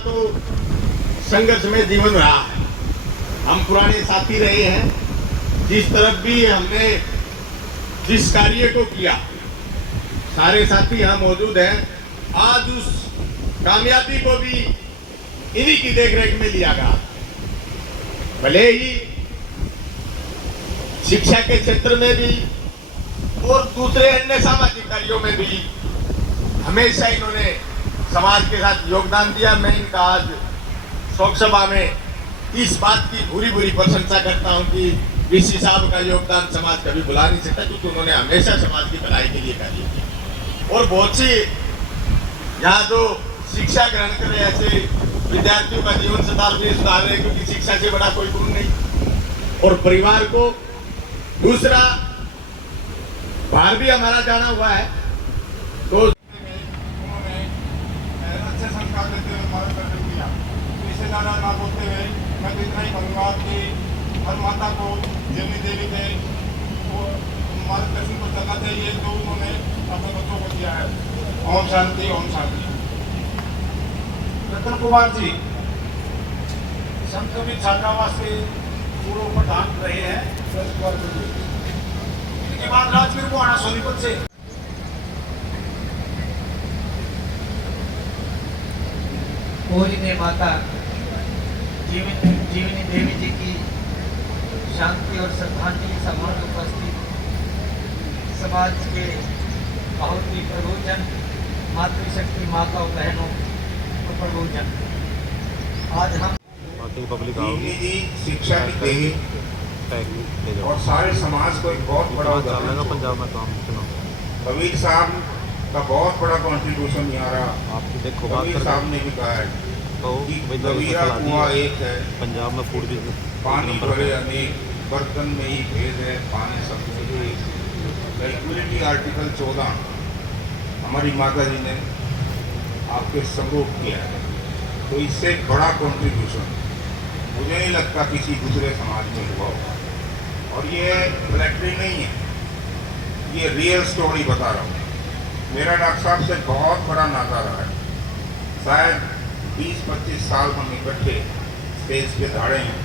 तो संघर्ष में जीवन रहा है। हम पुराने साथी रहे हैं, जिस तरफ भी हमने जिस कार्य को किया, सारे साथी यहाँ मौजूद हैं। आज उस कामयाबी को भी इन्हीं की देखरेख में लिया गया। भले ही शिक्षा के क्षेत्र में भी और दूसरे अन्य सामाजिक कार्यों में भी हमेशा इन्होंने समाज के साथ योगदान दिया। मैं इनका आज शोक सभा में इस बात की भूरी भूरी प्रशंसा करता हूं कि वीसी साहब का योगदान समाज कभी भुला नहीं सकता, क्योंकि उन्होंने हमेशा समाज की भलाई के लिए कार्य किया। और बहुत सी यहाँ जो शिक्षा ग्रहण कर रहे ऐसे विद्यार्थियों का जीवन सुधार रहे, क्योंकि शिक्षा से बड़ा कोई गुण नहीं। और परिवार को दूसरा बाहर भी हमारा जाना हुआ है, तो उन्होंने अच्छे संस्कार देते हुए मार्गदर्शन किया। तो इससे ज़्यादा ना बोलते हुए मैं तो इतना ही कहूँगा कि हर माता को जीवनी देवी के मार्गदर्शन पर चलना चाहिए जो उन्होंने अपने बच्चों को दिया है। ओम शांति, ओम शांति। रतन कुमार जी संत कबीर छात्रावास के पूर्व प्रधान रहे हैं। इनके बाद राजवीर को आना सोनीपत से पूजनीय माता जीवनी देवी जी की शांति और श्रद्धांजलि सभा में उपस्थित समाज के बहुत ही प्रभुजन, मातृशक्ति माताओं बहनों और प्रभुजन, आज हम जीवनी जी शिक्षा की देवी और सारे समाज को एक बहुत बड़ा उदाहरण। पंजाब में काम कबीर साहब का बहुत बड़ा कंट्रीब्यूशन यहाँ रहा। कबीर साहब ने भी कहा है कि कबीरा कुआं एक है, पंजाब में फूड पानी भरे अनेक, बर्तन में ही भेद है, पानी सबसे एक। कैलकुलेटरी आर्टिकल 14 हमारी माता जी ने आपके समरूप किया है। तो इससे बड़ा कंट्रीब्यूशन मुझे नहीं लगता किसी दूसरे समाज में हुआ होगा। और ये फ्लैक्ट्री नहीं है, ये रियल स्टोरी बता रहा हूँ। मेरा डॉक्टर साहब से बहुत बड़ा नाता रहा है। शायद 20-25 साल हम इकट्ठे स्टेज पे धाड़े हैं।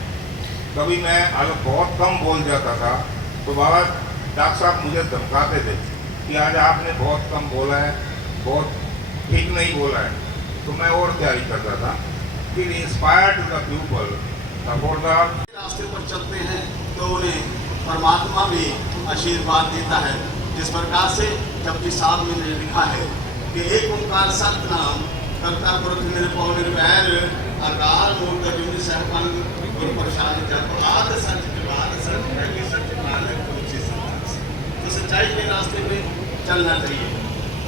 कभी मैं अगर बहुत कम बोल जाता था तो बाबा डॉक्टर साहब मुझे धमकाते थे कि आज आपने बहुत कम बोला है, बहुत ठीक नहीं बोला है। तो मैं और तैयारी करता था। फिर इंस्पायर टू द पीपल रास्ते पर चलते हैं तो उन्हें परमात्मा भी आशीर्वाद देता है। जिस प्रकार से जबकि साथ में लिखा है कि एक ओंकार सतनाम कर्ता पुरख निरभव निर्वैर अकाल मूर्त अजूनी सहकान गुरु प्रसाद जप आद सच विवाद सच है सच नानक तुझसे संतास। तो सच्चाई के रास्ते पे चलना चाहिए।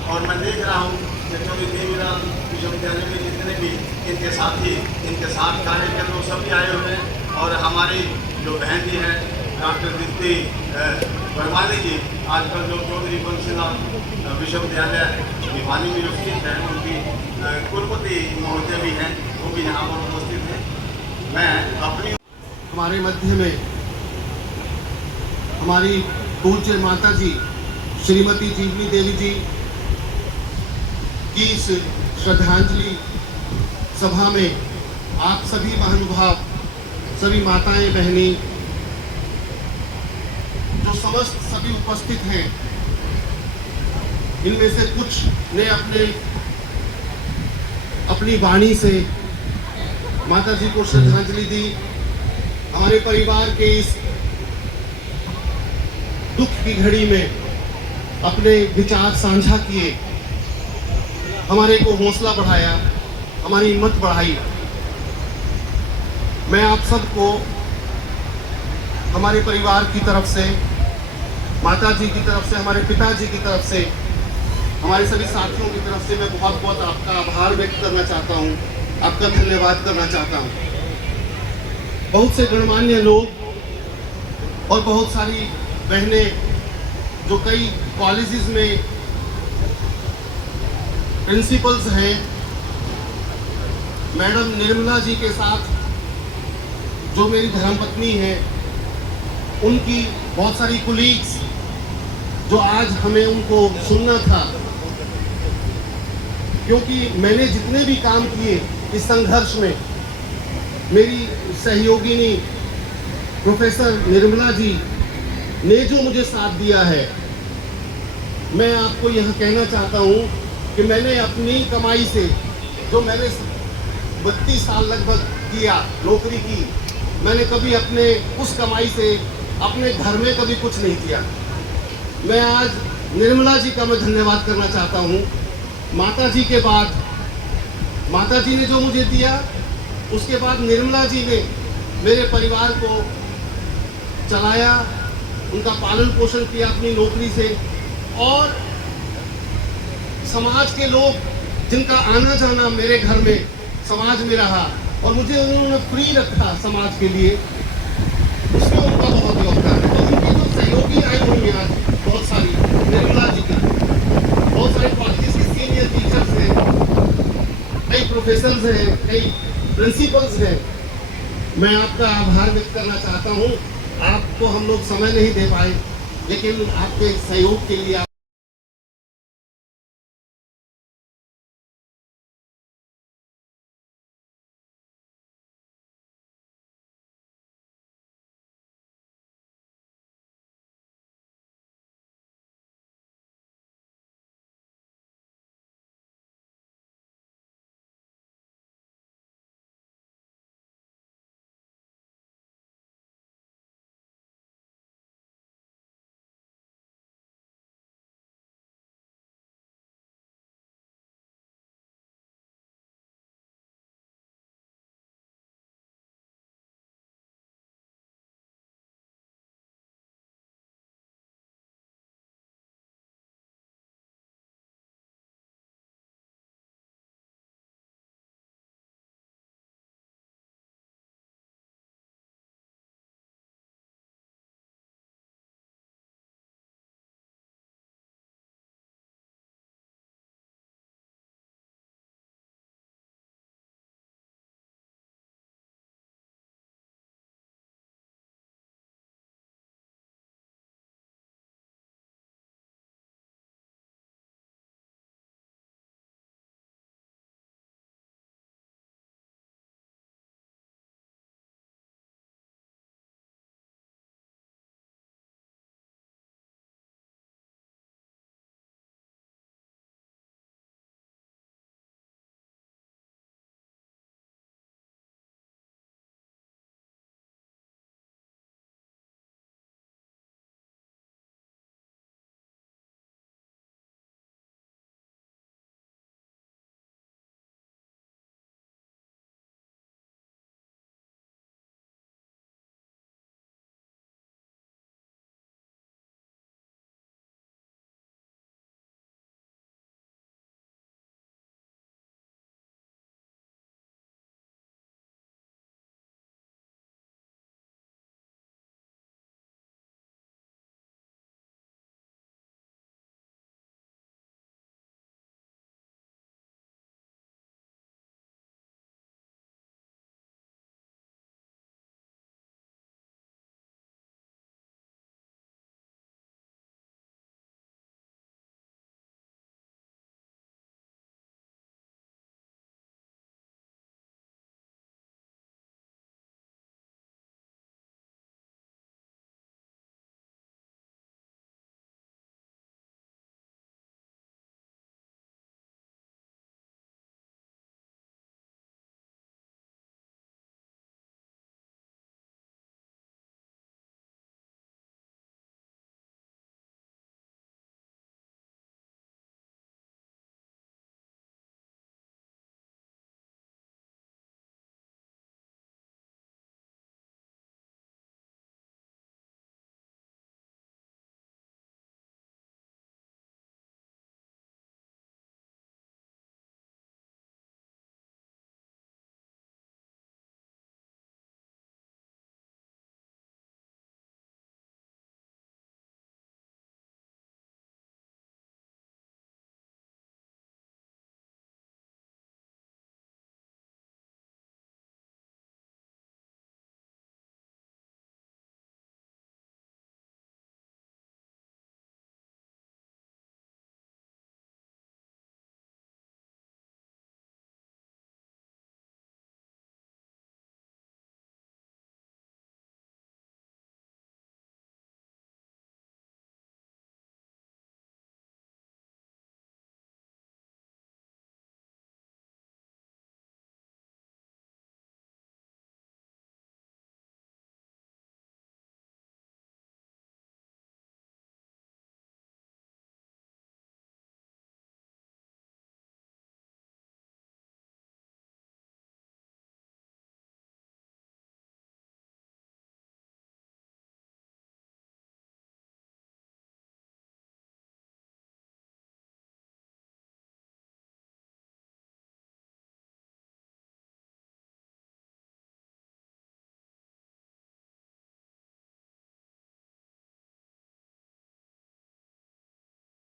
और मैं देख रहा हूँ कि देवीराम विश्वविद्यालय में जितने भी इनके साथी, इनके साथ कार्य कर लोग सभी आए हुए हैं। और हमारी जो बहन जी हैं डॉक्टर दीप्ति वर्मानी जी, आजकल जो चौधरी बंसीलाल विश्वविद्यालय भिवानी में जो स्थित है उनकी कुलपति महोदय भी हैं, वो भी यहाँ पर उपस्थित हैं। मैं अपनी हमारे मध्य में हमारी पूज्य माता जी श्रीमती जीवनी देवी जी की इस श्रद्धांजलि सभा में आप सभी महानुभाव, सभी माताएं बहनें, जो समस्त सभी उपस्थित हैं, इनमें से कुछ ने अपनी वाणी से माता जी को श्रद्धांजलि दी। हमारे परिवार के इस दुख की घड़ी में अपने विचार साझा किए, हमारे को हौसला बढ़ाया, हमारी हिम्मत बढ़ाई। मैं आप सबको हमारे परिवार की तरफ से, माता जी की तरफ से, हमारे पिताजी की तरफ से, हमारे सभी साथियों की तरफ से मैं बहुत बहुत आपका आभार व्यक्त करना चाहता हूँ, आपका धन्यवाद करना चाहता हूँ। बहुत से गणमान्य लोग और बहुत सारी बहनें जो कई कॉलेजेस में प्रिंसिपल्स हैं, मैडम निर्मला जी के साथ जो मेरी धर्मपत्नी है, उनकी बहुत सारी कुलीग्स जो आज हमें उनको सुनना था, क्योंकि मैंने जितने भी काम किए इस संघर्ष में मेरी सहयोगिनी प्रोफेसर निर्मला जी ने जो मुझे साथ दिया है, मैं आपको यह कहना चाहता हूँ कि मैंने अपनी कमाई से, जो मैंने 32 साल लगभग किया नौकरी की, मैंने कभी अपने उस कमाई से अपने घर में कभी कुछ नहीं किया। मैं आज निर्मला जी का मैं धन्यवाद करना चाहता हूँ। माता जी के बाद, माता जी ने जो मुझे दिया, उसके बाद निर्मला जी ने मेरे परिवार को चलाया, उनका पालन पोषण किया अपनी नौकरी से, और समाज के लोग जिनका आना जाना मेरे घर में समाज में रहा और मुझे उन्होंने फ्री रखा समाज के लिए, उसमें उनका बहुत योगदान है। तो उनकी जो सहयोगी आई हुई आज बहुत सारी, निर्मला जी की, बहुत सारे कॉलेजेस के सीनियर टीचर्स हैं, कई प्रोफेसर्स हैं, कई प्रिंसिपल्स हैं। मैं आपका आभार व्यक्त करना चाहता हूँ। आपको हम लोग समय नहीं दे पाए, लेकिन आपके सहयोग के लिए